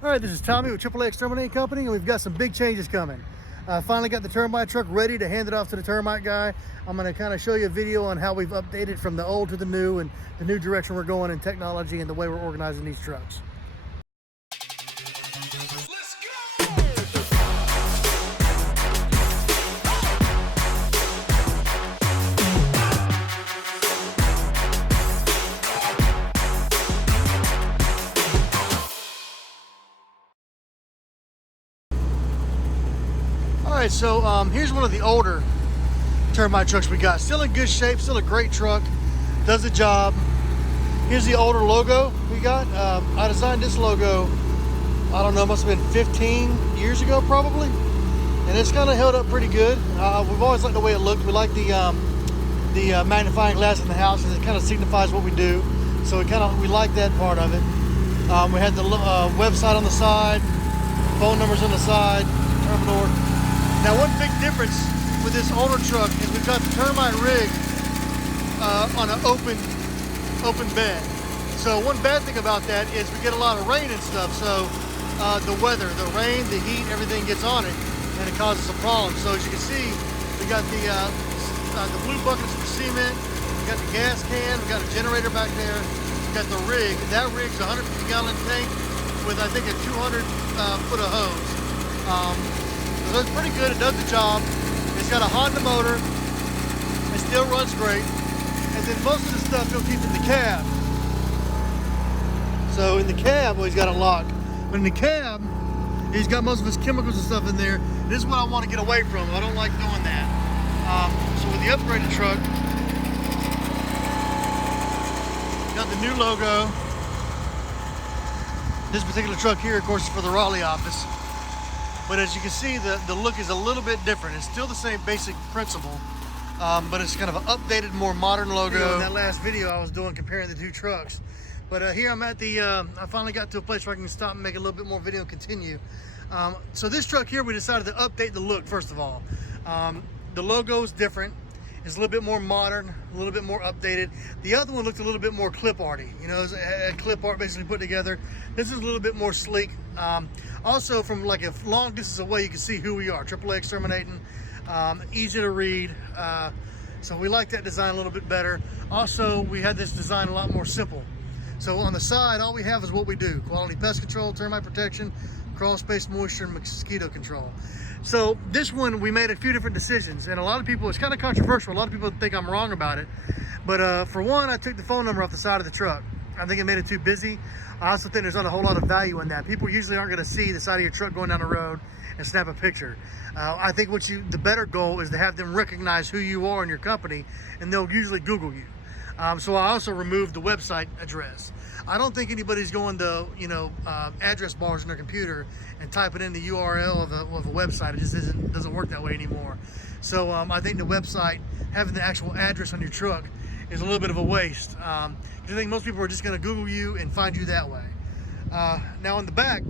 All right, this is Tommy with AAA Exterminating Company, and we've got some big changes coming. Finally got the termite truck ready to hand it off to the termite guy. I'm going to kind of show you a video on how we've updated from the old to the new and the new direction we're going in technology and the way we're organizing these trucks. Let's go! All right, so here's one of the older termite trucks we got. Still in good shape, still a great truck, does the job. Here's the older logo we got. I designed this logo, I don't know, must have been 15 years ago probably. And it's kind of held up pretty good. We've always liked the way it looked. We like the magnifying glass in the house, and it kind of signifies what we do. So we like that part of it. We had the website on the side, phone numbers on the side, terminal. Now, one big difference with this older truck is we've got the termite rig on an open bed. So one bad thing about that is we get a lot of rain and stuff. So the weather, the rain, the heat, everything gets on it, and it causes some problems. So as you can see, we got the blue buckets for cement. We got the gas can. We got a generator back there. We got the rig. That rig's a 150-gallon tank with, I think, a 200 foot of hose. So it's pretty good. It does the job. It's got a Honda motor. It still runs great. And then most of the stuff you'll keep in the cab. So in the cab, well, he's got a lock. But in the cab, he's got most of his chemicals and stuff in there. This is what I want to get away from. I don't like doing that. So with the upgraded truck, got the new logo. This particular truck here, of course, is for the Raleigh office. But as you can see, the look is a little bit different. It's still the same basic principle, but it's kind of an updated, more modern logo. In that last video I was doing comparing the two trucks. But here I'm at the, I finally got to a place where I can stop and make a little bit more video and continue. So this truck here, we decided to update the look, first of all. The logo is different. It's a little bit more modern, a little bit more updated. The other one looked a little bit more clip arty. You know, it's a clip art basically put together. This is a little bit more sleek. Also, from like a long distance away, you can see who we are. AAA Exterminating, easy to read. So we like that design a little bit better. Also, we had this design a lot more simple. So on the side, all we have is what we do: quality pest control, termite protection, crawl space moisture, and mosquito control. So this one, we made a few different decisions, and a lot of people, it's kind of controversial. A lot of people think I'm wrong about it. But for one, I took the phone number off the side of the truck. I think it made it too busy. I also think there's not a whole lot of value in that. People usually aren't going to see the side of your truck going down the road and snap a picture. I think the better goal is to have them recognize who you are in your company, and they'll usually Google you. So I also removed the website address. I don't think anybody's going to, address bars on their computer and typing in the URL of a website. It just doesn't work that way anymore. So I think the website, having the actual address on your truck, is a little bit of a waste. I think most people are just going to Google you and find you that way. Now on the back,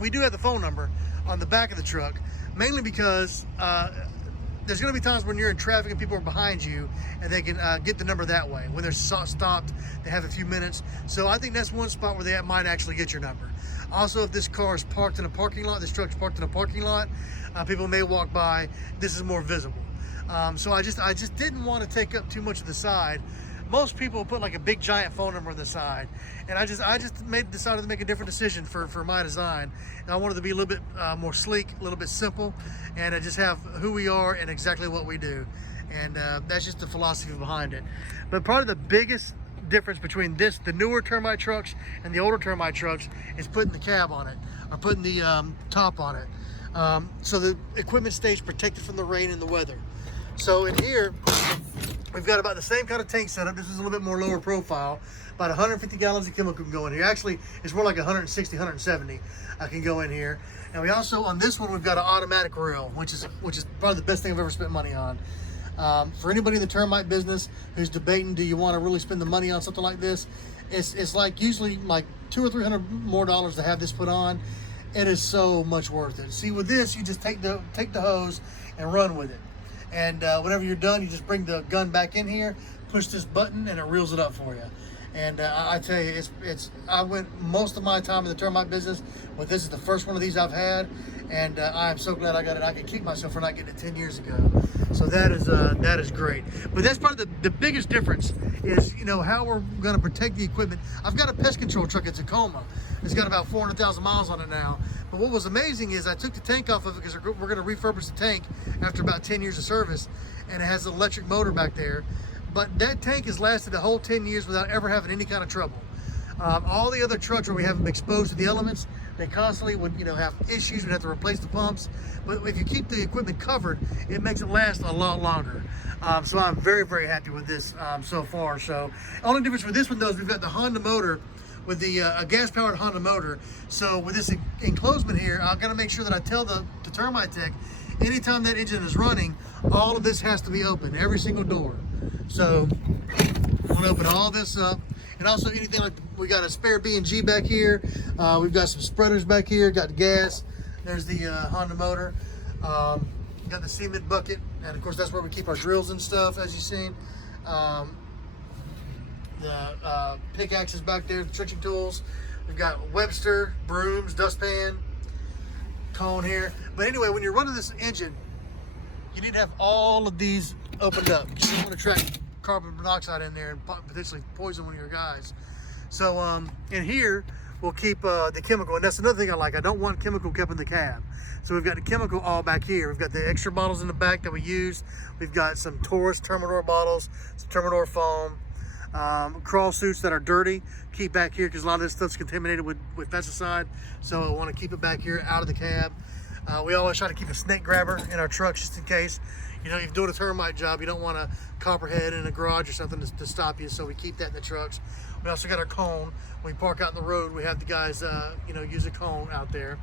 we do have the phone number on the back of the truck, mainly because there's going to be times when you're in traffic and people are behind you, and they can get the number that way. When they're stopped, they have a few minutes. So I think that's one spot where they might actually get your number. Also, if this car is parked in a parking lot, this truck's parked in a parking lot, people may walk by. This is more visible. So I just didn't want to take up too much of the side. Most people put like a big giant phone number on the side, and I just decided to make a different decision for my design. And I wanted to be a little bit more sleek, a little bit simple, and just have who we are and exactly what we do. And that's just the philosophy behind it. But probably the biggest difference between the newer termite trucks and the older termite trucks, is putting the cab on it, or putting the top on it, so the equipment stays protected from the rain and the weather. So in here, we've got about the same kind of tank setup. This is a little bit more lower profile. About 150 gallons of chemical can go in here. Actually, it's more like 160, 170 can go in here. And we also, on this one, we've got an automatic reel, which is probably the best thing I've ever spent money on. For anybody in the termite business who's debating, do you want to really spend the money on something like this? It's like usually like $200 or $300 more to have this put on. It is so much worth it. See, with this, you just take the hose and run with it. And whenever you're done, you just bring the gun back in here, push this button, and it reels it up for you. And I tell you, I went most of my time in the termite business, but this is the first one of these I've had, and I am so glad I got it. I can keep myself for not getting it 10 years ago. So that is great. But that's probably the biggest difference is, you know, how we're going to protect the equipment. I've got a pest control truck in Tacoma. It's got about 400,000 miles on it now. But what was amazing is I took the tank off of it because we're going to refurbish the tank after about 10 years of service, and it has an electric motor back there. But that tank has lasted the whole 10 years without ever having any kind of trouble. All the other trucks where we have them exposed to the elements, they constantly would, you know, have issues. We'd have to replace the pumps. But if you keep the equipment covered, it makes it last a lot longer. So I'm very, very happy with this so far. So only difference with this one though is we've got the Honda motor with the a gas-powered Honda motor. So with this enclosement here, I've got to make sure that I tell the termite tech, anytime that engine is running, all of this has to be open, every single door. So I'm gonna open all this up, and also anything like we got a spare B&G back here. We've got some spreaders back here. Got the gas. There's the Honda motor. Got the cement bucket, and of course that's where we keep our drills and stuff, as you've seen. The pickaxes back there, the trenching tools. We've got Webster, brooms, dustpan, cone here. But anyway, when you're running this engine, you need to have all of these opened up. You don't want to trap carbon monoxide in there and potentially poison one of your guys. So in here, we'll keep the chemical. And that's another thing I like. I don't want chemical kept in the cab. So we've got the chemical all back here. We've got the extra bottles in the back that we use. We've got some Taurus Terminor bottles, some Terminor foam, crawl suits that are dirty, keep back here because a lot of this stuff's contaminated with pesticide. So I want to keep it back here out of the cab. We always try to keep a snake grabber in our trucks just in case. You know, if you're doing a termite job, you don't want a copperhead in a garage or something to stop you, so we keep that in the trucks. We also got our cone. When we park out in the road, we have the guys, you know, use a cone out there.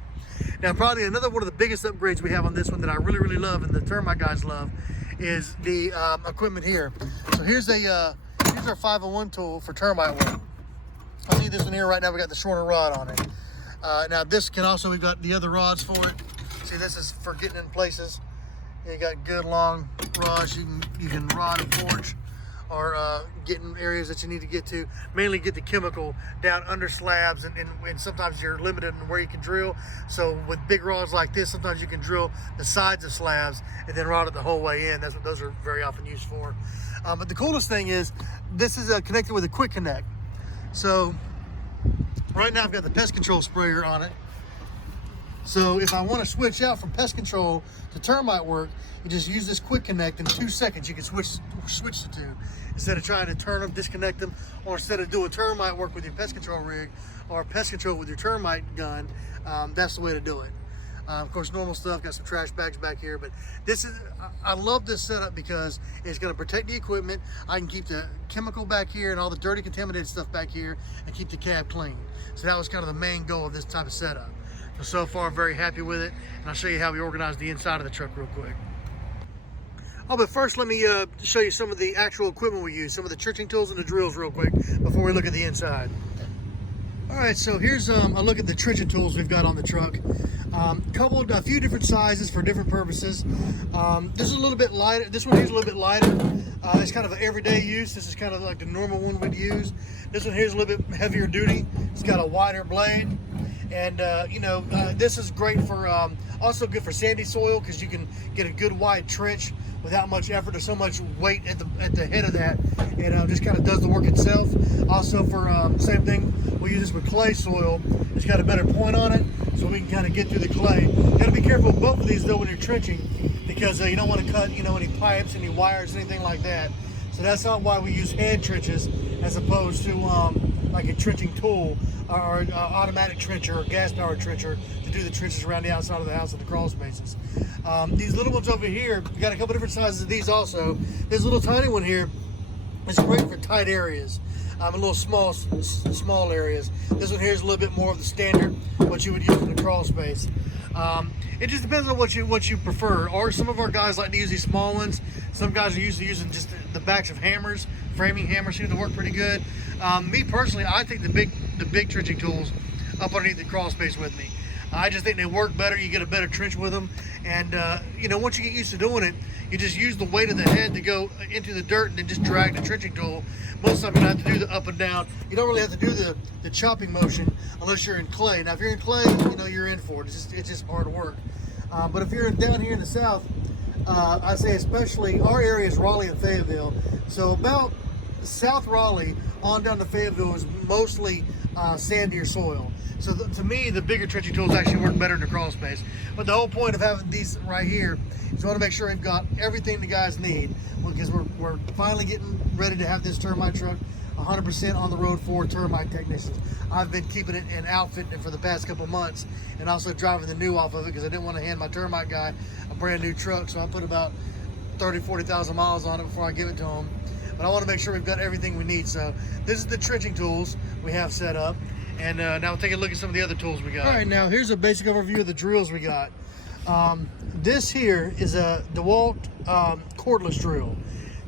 Now, probably another one of the biggest upgrades we have on this one that I really, really love and the termite guys love is the equipment here. So here's our 501 tool for termite work. I see this one here right now. We got the shorter rod on it. Now this can also, we've got the other rods for it. See, this is for getting in places. You got good long rods. You can rod and forge, or get in areas that you need to get to. Mainly get the chemical down under slabs, and sometimes you're limited in where you can drill. So with big rods like this, sometimes you can drill the sides of slabs and then rod it the whole way in. That's what those are very often used for. But the coolest thing is this is connected with a quick connect. So right now I've got the pest control sprayer on it. So if I want to switch out from pest control to termite work, you just use this quick connect. In 2 seconds you can switch the two, instead of trying to turn them, disconnect them, or instead of doing termite work with your pest control rig or pest control with your termite gun. That's the way to do it. Of course, normal stuff, got some trash bags back here, but I love this setup because it's going to protect the equipment. I can keep the chemical back here and all the dirty contaminated stuff back here and keep the cab clean. So that was kind of the main goal of this type of setup. So far, I'm very happy with it, and I'll show you how we organize the inside of the truck real quick. Oh, but first let me show you some of the actual equipment we use, some of the trenching tools and the drills real quick before we look at the inside. All right, so here's a look at the trenching tools we've got on the truck. A few different sizes for different purposes. This is a little bit lighter. This one here is a little bit lighter. It's kind of an everyday use. This is kind of like the normal one we'd use. This one here is a little bit heavier duty. It's got a wider blade. And this is great for, also good for sandy soil because you can get a good wide trench without much effort or so much weight at the head of that. It just kind of does the work itself. Also for, same thing, we use this with clay soil. It's got a better point on it, so we can kind of get through the clay. You got to be careful with both of these though when you're trenching, because you don't want to cut, any pipes, any wires, anything like that. So that's not why we use hand trenches as opposed to like a trenching tool or an automatic trencher or gas-powered trencher to do the trenches around the outside of the house and the crawl spaces. These little ones over here, we got a couple different sizes of these also. This little tiny one here is great for tight areas. A little small areas. This one here is a little bit more of the standard, what you would use in the crawl space. It just depends on what you prefer. Or some of our guys like to use these small ones. Some guys are used to using just the backs of hammers, framing hammers seem to work pretty good. Me personally, I take the big trenching tools up underneath the crawl space with me. I just think they work better. You get a better trench with them. And, you know, once you get used to doing it, you just use the weight of the head to go into the dirt and then just drag the trenching tool. Most of the time you don't have to do the up and down. You don't really have to do the chopping motion unless you're in clay. Now, if you're in clay, you know, you're in for it. It's just hard work. But if you're down here in the south, I say especially, our area is Raleigh and Fayetteville. So about South Raleigh on down to Fayetteville is mostly sandier soil. So to me, the bigger trenching tools actually work better in the crawl space. But the whole point of having these right here is we want to make sure we've got everything the guys need, because we're finally getting ready to have this termite truck 100% on the road for termite technicians. I've been keeping it and outfitting it for the past couple months, and also driving the new off of it because I didn't want to hand my termite guy a brand new truck. So I put about 40,000 miles on it before I give it to him. But I want to make sure we've got everything we need. So this is the trenching tools we have set up. And now we'll take a look at some of the other tools we got. All right, now here's a basic overview of the drills we got. This here is a DeWalt cordless drill.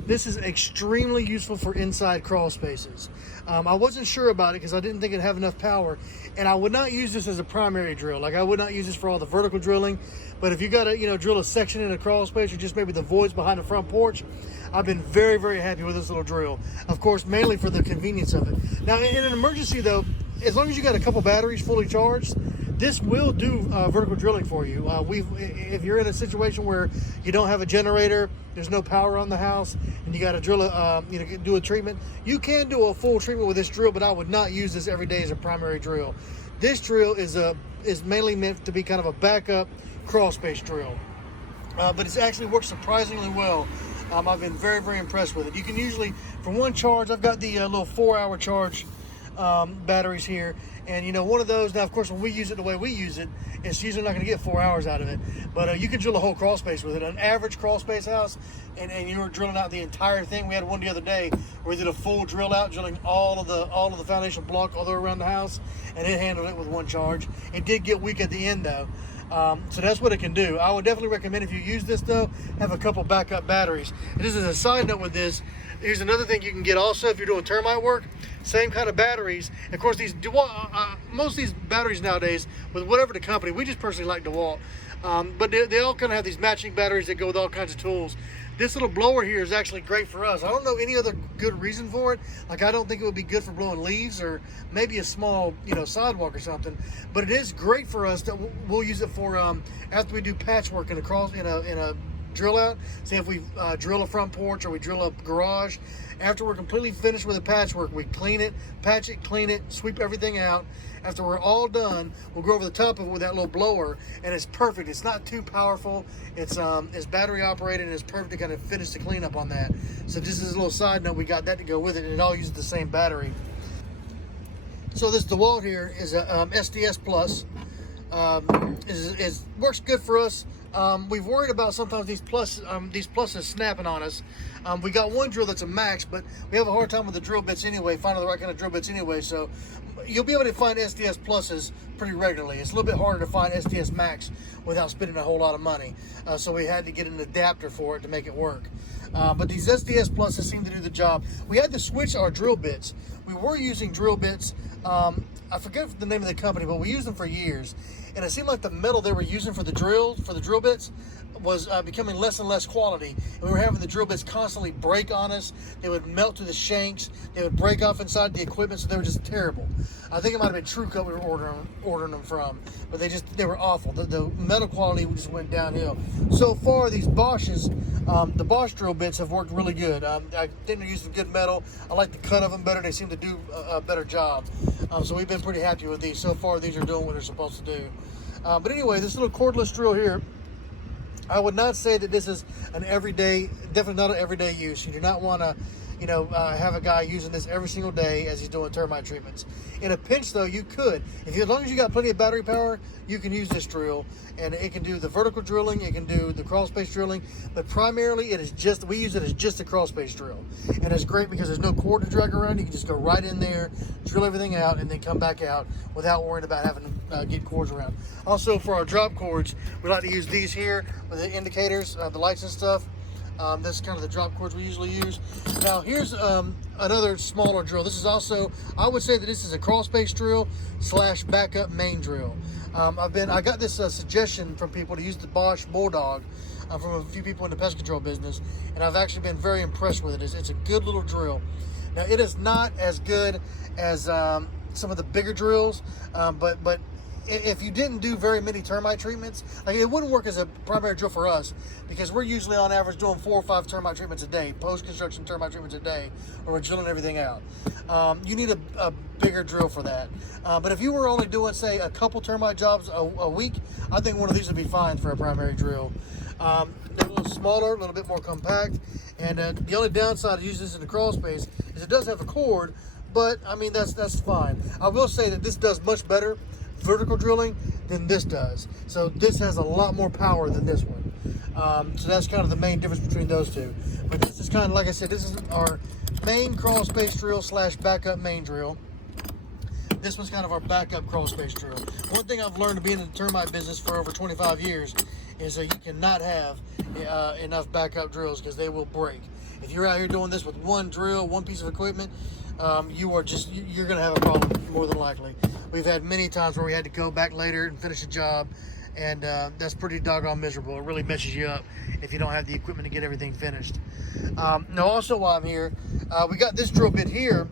This is extremely useful for inside crawl spaces. I wasn't sure about it because I didn't think it'd have enough power, and I would not use this as a primary drill. Like, I would not use this for all the vertical drilling, but if you got to, you know, drill a section in a crawl space, or just maybe the voids behind the front porch, I've been very, very happy with this little drill. Of course, mainly for the convenience of it. Now, in an emergency though, as long as you got a couple batteries fully charged, this will do vertical drilling for you. If you're in a situation where you don't have a generator, there's no power on the house, and you got to drill do a treatment, you can do a full treatment with this drill. But I would not use this every day as a primary drill. This drill is mainly meant to be kind of a backup crawl space drill, but it actually works surprisingly well. I've been very, very impressed with it. You can usually, for one charge, I've got the little 4-hour charge batteries here, and you know, one of those, now of course when we use it the way we use it, it's usually not going to get 4 hours out of it, but you can drill a whole crawl space with it. An average crawl space house, and you were drilling out the entire thing. We had one the other day where we did a full drill out, drilling all of the foundation block all the way around the house, and it handled it with one charge. It did get weak at the end though. So that's what it can do. I would definitely recommend, if you use this though, have a couple backup batteries. And this is a side note with this. Here's another thing you can get also if you're doing termite work. Same kind of batteries. Of course, these DeWalt, most of these batteries nowadays, with whatever the company, we just personally like DeWalt. But they all kind of have these matching batteries that go with all kinds of tools. This little blower here is actually great for us. I don't know any other good reason for it. Like, I don't think it would be good for blowing leaves or maybe a small, you know, sidewalk or something. But it is great for us. That we'll use it for after we do patchwork in a drill out. Say if we drill a front porch or we drill a garage, after we're completely finished with the patchwork, we clean it, patch it, clean it, sweep everything out. After we're all done, we'll go over the top of it with that little blower, and it's perfect. It's not too powerful. It's battery operated, and it's perfect to kind of finish the cleanup on that. So just as a little side note, we got that to go with it, and it all uses the same battery. So this DeWalt here is a SDS Plus. Works good for us. We've worried about sometimes these pluses snapping on us. We got one drill that's a max, but we have a hard time with the drill bits anyway, finding the right kind of drill bits anyway. So you'll be able to find SDS Pluses pretty regularly. It's a little bit harder to find SDS Max without spending a whole lot of money. So we had to get an adapter for it to make it work. But these SDS Pluses seem to do the job. We had to switch our drill bits. We were using drill bits. I forget the name of the company, but we used them for years. And it seemed like the metal they were using for the drill bits was becoming less and less quality. And we were having the drill bits constantly break on us. They would melt through the shanks. They would break off inside the equipment, so they were just terrible. I think it might have been True Cut we were ordering them from, but they were awful. The metal quality just went downhill. So far, these Bosches, the Bosch drill bits have worked really good. I think they're using good metal. I like the cut of them better. They seem to do a better job. So we've been pretty happy with these. So far, these are doing what they're supposed to do. But anyway, this little cordless drill here, I would not say that this is an everyday, definitely not an everyday use. You do not want to, have a guy using this every single day as he's doing termite treatments. In a pinch though, you could. As long as you got plenty of battery power, you can use this drill, and it can do the vertical drilling, it can do the crawl space drilling, but primarily we use it as just a crawl space drill. And it's great because there's no cord to drag around. You can just go right in there, drill everything out, and then come back out without worrying about having to get cords around. Also, for our drop cords, we like to use these here with the indicators, the lights and stuff. This is kind of the drop cords we usually use. Now here's another smaller drill. This is also, I would say that this is a crawl space drill / backup main drill. I got this suggestion from people to use the Bosch Bulldog from a few people in the pest control business, and I've actually been very impressed with it. It's a good little drill. Now it is not as good as some of the bigger drills, but if you didn't do very many termite treatments, like it wouldn't work as a primary drill for us, because we're usually on average doing 4 or 5 termite treatments a day, post-construction termite treatments a day, or we're drilling everything out. You need a bigger drill for that. But if you were only doing, say, a couple termite jobs a week, I think one of these would be fine for a primary drill. They're a little smaller, a little bit more compact, and the only downside of using this in the crawl space is it does have a cord, but I mean that's fine. I will say that this does much better vertical drilling than this does. So this has a lot more power than this one. So that's kind of the main difference between those two. But this is kind of, like I said, this is our main crawl space drill / backup main drill. This one's kind of our backup crawl space drill. One thing I've learned to being in the termite business for over 25 years is that you cannot have enough backup drills, because they will break. If you're out here doing this with one drill, one piece of equipment, you're going to have a problem more than likely. We've had many times where we had to go back later and finish a job, and that's pretty doggone miserable. It really messes you up if you don't have the equipment to get everything finished. Now also while I'm here, we got this drill bit here.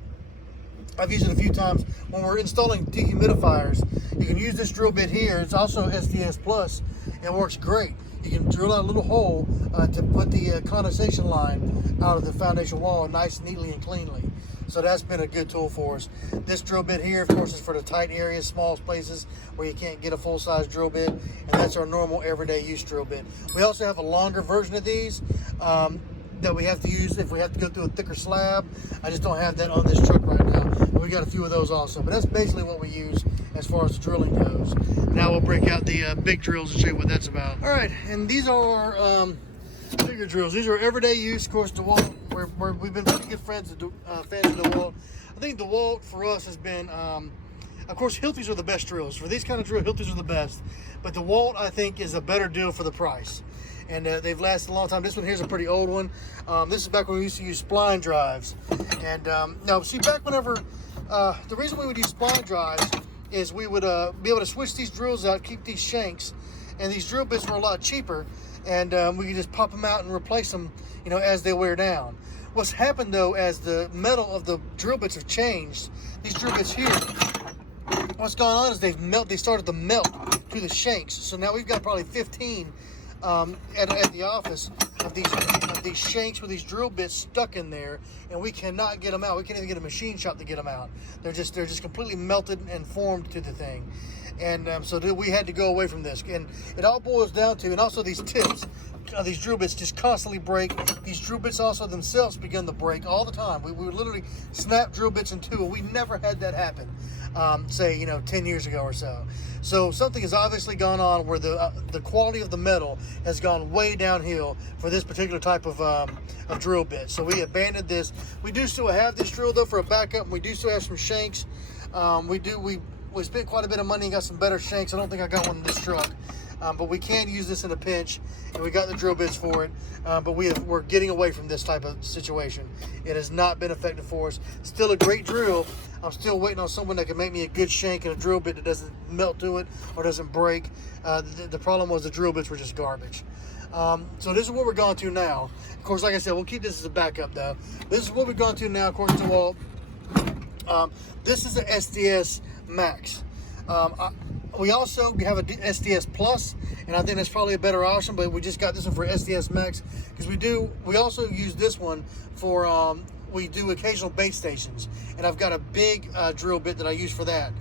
I've used it a few times when we're installing dehumidifiers. You can use this drill bit here. It's also SDS Plus. It works great. You can drill out a little hole to put the condensation line out of the foundation wall nice, neatly, and cleanly. So that's been a good tool for us. This drill bit here, of course, is for the tight areas, small places where you can't get a full-size drill bit, and that's our normal everyday use drill bit. We also have a longer version of these that we have to use if we have to go through a thicker slab. I just don't have that on this truck right now. And we got a few of those also, but that's basically what we use as far as the drilling goes. Now we'll break out the big drills and show you what that's about. All right, and these are our bigger drills. These are everyday use. Of course, DeWalt, we've been pretty good fans of DeWalt. I think DeWalt for us has been, of course, Hiltis are the best drills. For these kind of drills, Hiltis are the best. But DeWalt, I think, is a better deal for the price. And they've lasted a long time. This one here's a pretty old one. This is back when we used to use spline drives. And now, see, back whenever, the reason we would use spline drives is we would be able to switch these drills out, keep these shanks, and these drill bits were a lot cheaper, and we could just pop them out and replace them, you know, as they wear down. What's happened though, as the metal of the drill bits have changed, these drill bits here, what's going on is they started to melt through the shanks. So now we've got probably 15 at the office of these shanks with these drill bits stuck in there, and we cannot get them out. We can't even get a machine shop to get them out. They're just completely melted and formed to the thing. And so we had to go away from this. And it all boils down to, and also these tips, these drill bits just constantly break. These drill bits also themselves begin to break all the time. We would literally snap drill bits in two, and we never had that happen, say, you know, 10 years ago or so. So something has obviously gone on where the quality of the metal has gone way downhill for this particular type of drill bit. So we abandoned this. We do still have this drill though for a backup, and we do still have some shanks. We spent quite a bit of money and got some better shanks. I don't think I got one in this truck. But we can use this in a pinch, and we got the drill bits for it. But we're getting away from this type of situation. It has not been effective for us. Still a great drill. I'm still waiting on someone that can make me a good shank and a drill bit that doesn't melt to it or doesn't break. The problem was the drill bits were just garbage. So this is what we're going to now. Of course, like I said, we'll keep this as a backup though. This is what we're going to now, according to Walt. This is an SDS Max. We also have a SDS Plus, and I think that's probably a better option, but we just got this one for SDS Max because we also use this one for, we do occasional bait stations, and I've got a big drill bit that I use for that.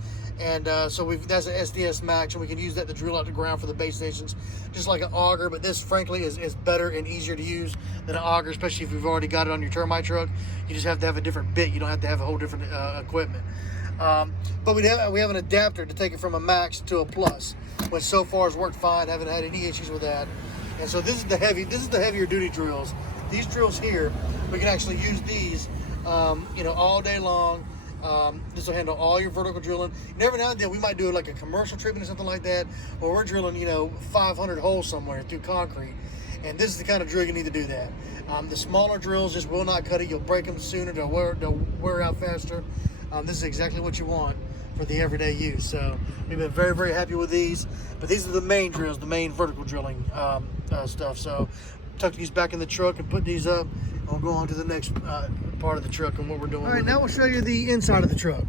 And so that's an SDS Max, and we can use that to drill out the ground for the bait stations, just like an auger. But this, frankly, is better and easier to use than an auger, especially if you've already got it on your termite truck. You just have to have a different bit. You don't have to have a whole different equipment. But we have an adapter to take it from a Max to a Plus, which so far has worked fine. Haven't had any issues with that. And so this is the heavier duty drills. These drills here, we can actually use these, you know, all day long. This will handle all your vertical drilling. And every now and then we might do like a commercial treatment or something like that, where we're drilling, you know, 500 holes somewhere through concrete. And this is the kind of drill you need to do that. The smaller drills just will not cut it. You'll break them sooner. They'll wear out faster. This is exactly what you want for the everyday use. So we've been very, very happy with these. But these are the main drills, the main vertical drilling stuff. So tuck these back in the truck and put these up. I'll go on to the next part of the truck and what we're doing. All right, now we'll show you the inside of the truck.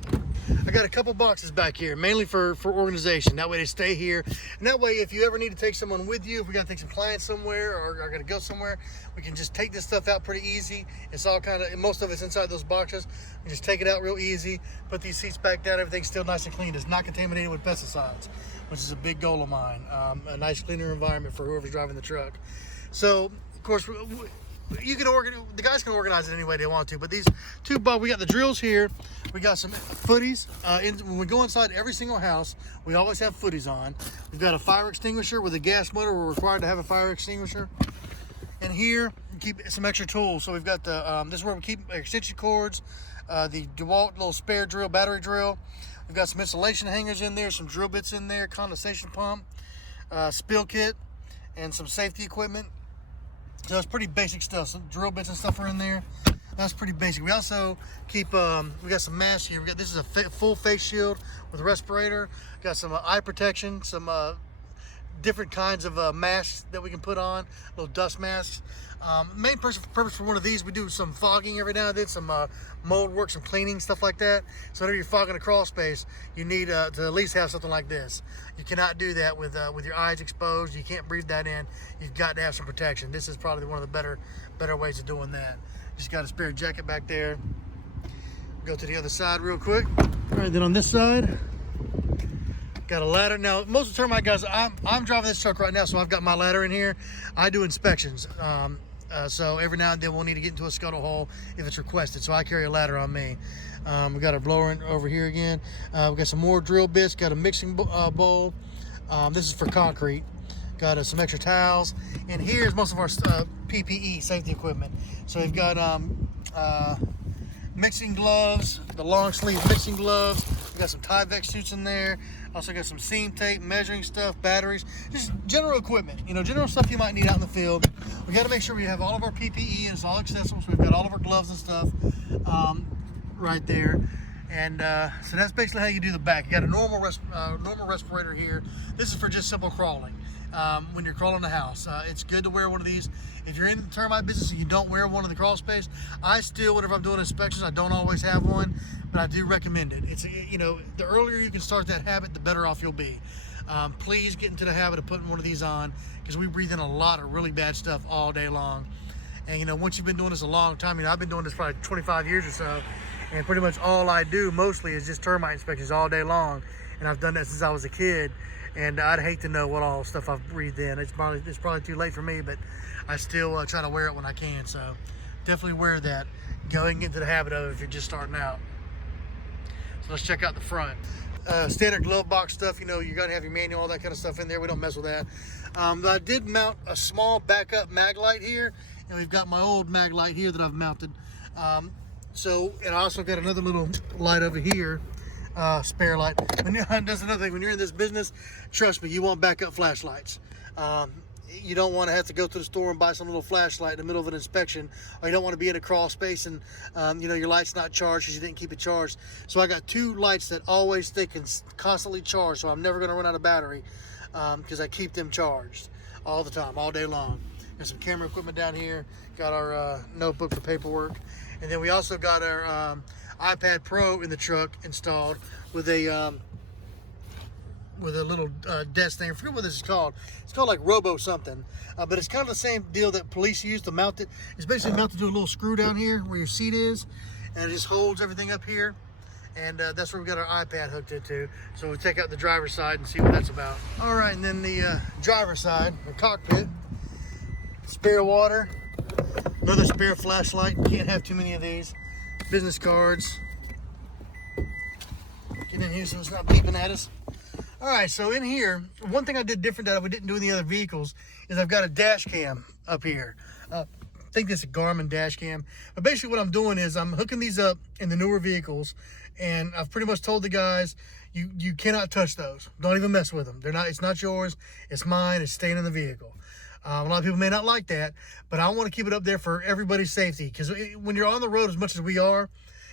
I got a couple boxes back here, mainly for organization. That way they stay here. And that way, if you ever need to take someone with you, if we got to take some clients somewhere or are going to go somewhere, we can just take this stuff out pretty easy. It's all kind of, most of it's inside those boxes. We just take it out real easy, put these seats back down, everything's still nice and clean. It's not contaminated with pesticides, which is a big goal of mine. A nice, cleaner environment for whoever's driving the truck. So, of course, you can the guys can organize it any way they want to, but these two, we got the drills here. We got some footies. When we go inside every single house, we always have footies on. We've got a fire extinguisher with a gas motor. We're required to have a fire extinguisher. And here, we keep some extra tools. So we've got the, this is where we keep extension cords, the DeWalt little spare drill, battery drill. We've got some insulation hangers in there, some drill bits in there, condensation pump, spill kit, and some safety equipment. So it's pretty basic stuff. Some drill bits and stuff are in there. That's pretty basic. We also keep, we got some masks here. This is a full face shield with a respirator. Got some eye protection, some different kinds of masks that we can put on, little dust masks. Main purpose for one of these, we do some fogging every now and then, some mold work, some cleaning, stuff like that. So whenever you're fogging a crawl space, you need to at least have something like this. You cannot do that with your eyes exposed. You can't breathe that in. You've got to have some protection. This is probably one of the better ways of doing that. Just got a spare jacket back there. Go to the other side real quick. All right, then on this side, got a ladder. Now, most of the termite guys, I'm driving this truck right now, so I've got my ladder in here. I do inspections. So every now and then we'll need to get into a scuttle hole if it's requested. So I carry a ladder on me. We got a blower over here again. We got some more drill bits. Got a mixing bowl. This is for concrete. Got some extra towels. And here's most of our PPE, safety equipment. So we've got mixing gloves, the long sleeve mixing gloves. We got some Tyvek suits in there. Also got some seam tape, measuring stuff, batteries, just general equipment. You know, general stuff you might need out in the field. We got to make sure we have all of our PPE and it's all accessible. So we've got all of our gloves and stuff right there. And so that's basically how you do the back. You got a normal respirator here. This is for just simple crawling. When you're crawling the house, it's good to wear one of these. If you're in the termite business and you don't wear one in the crawl space, I still, whenever I'm doing inspections, I don't always have one, but I do recommend it. It's, you know, the earlier you can start that habit, the better off you'll be. Please get into the habit of putting one of these on, because we breathe in a lot of really bad stuff all day long. And you know, once you've been doing this a long time, you know, I've been doing this probably 25 years or so, and pretty much all I do mostly is just termite inspections all day long. And I've done that since I was a kid. And I'd hate to know what all stuff I've breathed in. It's probably too late for me, but I still try to wear it when I can. So definitely wear that. Going into the habit of it if you're just starting out. So let's check out the front. Standard glove box stuff. You know, you're gonna have your manual, all that kind of stuff in there. We don't mess with that. I did mount a small backup mag light here, and we've got my old mag light here that I've mounted. And I also got another little light over here. Spare light. That's another thing. When you're in this business, trust me, you want backup flashlights. You don't want to have to go to the store and buy some little flashlight in the middle of an inspection, or you don't want to be in a crawl space and you know, your light's not charged because you didn't keep it charged. So I got two lights that always stay constantly charged, so I'm never going to run out of battery because I keep them charged all the time, all day long. Got some camera equipment down here. Got our notebook for paperwork, and then we also got our iPad Pro in the truck installed with a little desk thing. I forget what this is called. It's called like Robo something, but it's kind of the same deal that police use to mount it. It's basically mounted to a little screw down here where your seat is, and it just holds everything up here. And that's where we got our iPad hooked into. So we'll take out the driver's side and see what that's about. All right, and then the driver's side, the cockpit, spare water, another spare flashlight. Can't have too many of these. Business cards. Get in here so it's not beeping at us. All right, so in here, one thing I did different that we didn't do in the other vehicles is I've got a dash cam up here. I think this is a Garmin dash cam. But basically what I'm doing is I'm hooking these up in the newer vehicles, and I've pretty much told the guys, you cannot touch those. Don't even mess with them. They're not. It's not yours. It's mine. It's staying in the vehicle. A lot of people may not like that, but I want to keep it up there for everybody's safety, because when you're on the road as much as we are,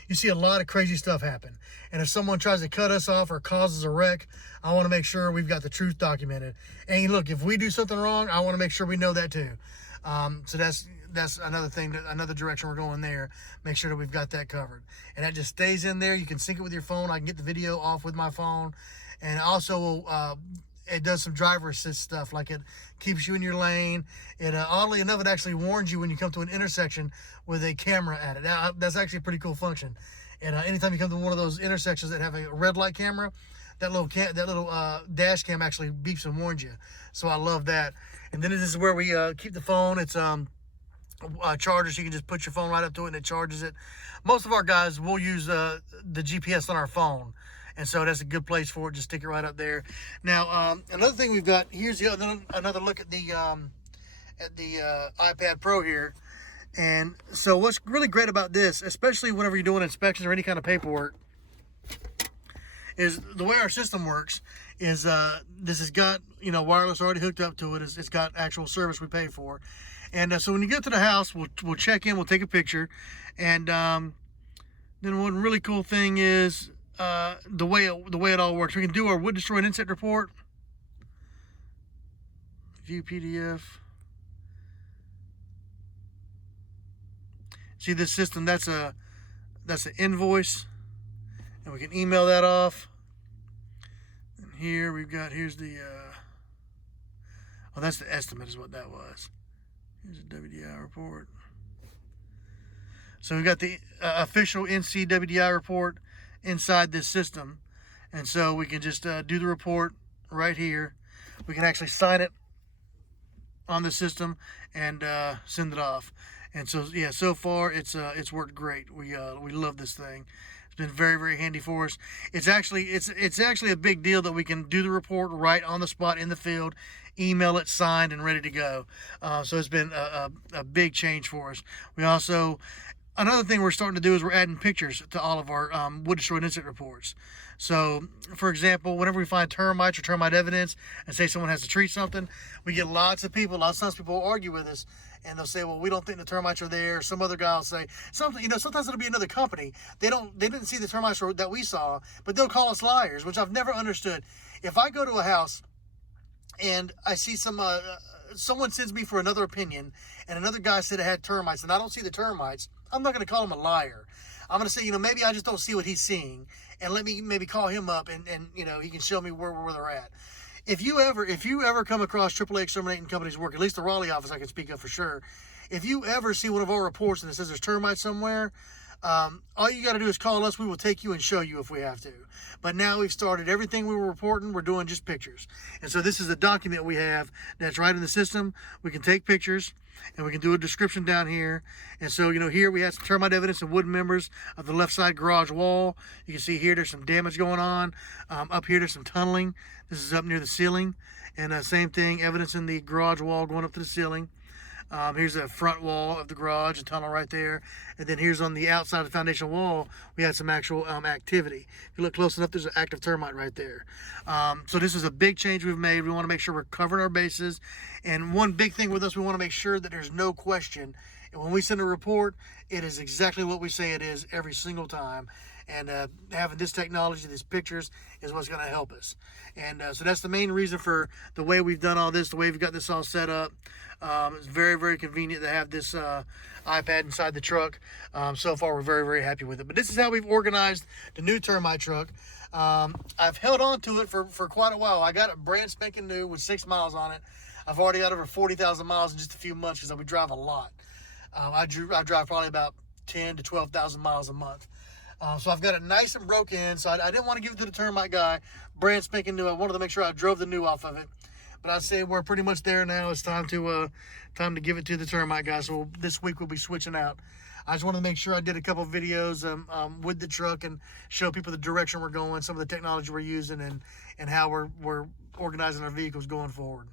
you see a lot of crazy stuff happen. And if someone tries to cut us off or causes a wreck, I want to make sure we've got the truth documented. And look, if we do something wrong, I want to make sure we know that too. So that's another thing, another direction we're going there. Make sure that we've got that covered. And that just stays in there. You can sync it with your phone. I can get the video off with my phone. And also, it does some driver assist stuff, like it keeps you in your lane. It oddly enough, it actually warns you when you come to an intersection with a camera at it. Now, that's actually a pretty cool function. And anytime you come to one of those intersections that have a red light camera, that little dash cam actually beeps and warns you. So I love that. And then this is where we keep the phone. It's charger, so you can just put your phone right up to it and it charges it. Most of our guys will use the GPS on our phone, and so that's a good place for it. Just stick it right up there. Now, another thing we've got, here's another look at the iPad Pro here. And so what's really great about this, especially whenever you're doing inspections or any kind of paperwork, is the way our system works is this has got, wireless already hooked up to it. It's got actual service we pay for. And so when you get to the house, we'll check in, we'll take a picture. And then one really cool thing is the way it all works. We can do our wood destroyed insect report. View PDF. See this system, that's an invoice. And we can email that off. And here we've got, here's the, that's the estimate is what that was. Here's a WDI report. So we've got the official NC WDI report inside this system. And so we can just do the report right here. We can actually sign it on the system and send it off. And so, yeah, so far it's worked great. We love this thing. It's been very, very handy for us. It's actually a big deal that we can do the report right on the spot in the field, email it signed and ready to go. So it's been a big change for us. We also, another thing we're starting to do is we're adding pictures to all of our wood destroyed insect reports. So, for example, whenever we find termites or termite evidence and say someone has to treat something, we get lots of times people will argue with us and they'll say, well, we don't think the termites are there. Some other guy will say something, sometimes it'll be another company. They didn't see the termites that we saw, but they'll call us liars, which I've never understood. If I go to a house and I see someone sends me for another opinion and another guy said it had termites and I don't see the termites, I'm not going to call him a liar. I'm going to say, maybe I just don't see what he's seeing, and let me maybe call him up and he can show me where they're at. If you ever come across AAA exterminating companies work, at least the Raleigh office I can speak of for sure, if you ever see one of our reports and it says there's termites somewhere, all you got to do is call us. We will take you and show you if we have to. But now we've started everything we were reporting. We're doing just pictures. And so this is a document we have that's right in the system. We can take pictures and we can do a description down here. And so, here we have some termite evidence of wooden members of the left side garage wall. You can see here there's some damage going on. Up here there's some tunneling. This is up near the ceiling. And same thing, evidence in the garage wall going up to the ceiling. Here's the front wall of the garage, a tunnel right there. And then here's on the outside of the foundation wall, we had some actual activity. If you look close enough, there's an active termite right there. So this is a big change we've made. We want to make sure we're covering our bases. And one big thing with us, we want to make sure that there's no question. And when we send a report, it is exactly what we say it is every single time. And having this technology, these pictures, is what's going to help us. And so that's the main reason for the way we've done all this, the way we've got this all set up. It's very, very convenient to have this iPad inside the truck. So far, we're very, very happy with it. But this is how we've organized the new termite truck. I've held on to it for quite a while. I got it brand spanking new with 6 miles on it. I've already got over 40,000 miles in just a few months because we drive a lot. I drive probably about 10 to 12,000 miles a month. So I've got it nice and broke in. So I didn't want to give it to the termite guy. Brand spanking new. I wanted to make sure I drove the new off of it. But I'd say we're pretty much there now. It's time to give it to the termite guy. So this week we'll be switching out. I just wanted to make sure I did a couple of videos with the truck and show people the direction we're going, some of the technology we're using, and how we're organizing our vehicles going forward.